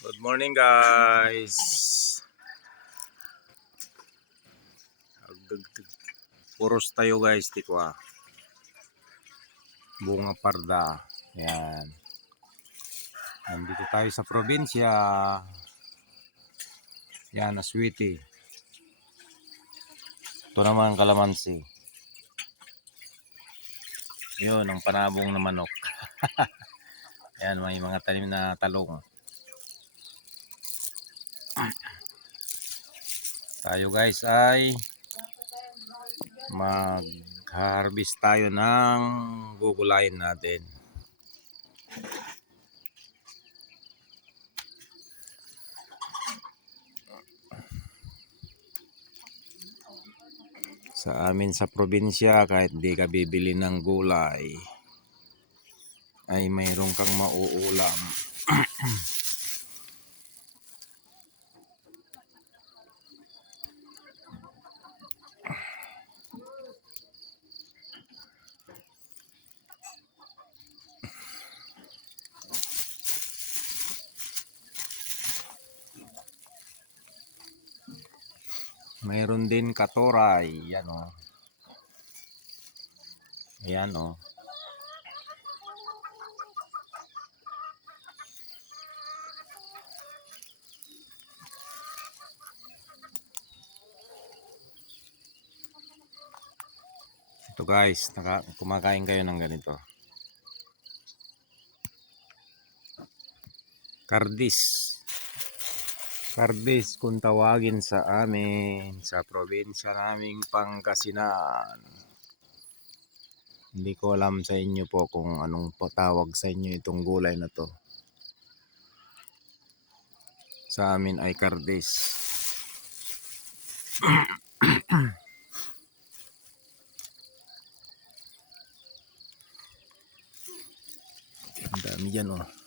Good morning guys. Puros tayo guys, tikwa. Bunga parda. Yan. Nandito tayo sa probinsya. Yan, aswiti. Ito naman kalamansi. Yun, ang panabong na manok. Yan, may mga tanim na talong. Tayo guys ay mag-harvest tayo ng gugulayin natin. Sa amin sa probinsya, kahit di ka bibili ng gulay, ay mayroon kang mauulam. Mayroon din katoray. Yan o. Ayan o. Ito guys, kumakain kayo ng ganito. Kardis. Kardis kung tawagin sa amin, sa probinsya naming Pangasinan. Hindi ko alam sa inyo po kung anong tawag sa inyo itong gulay na to. Sa amin ay kardis. Ang dami yan oh.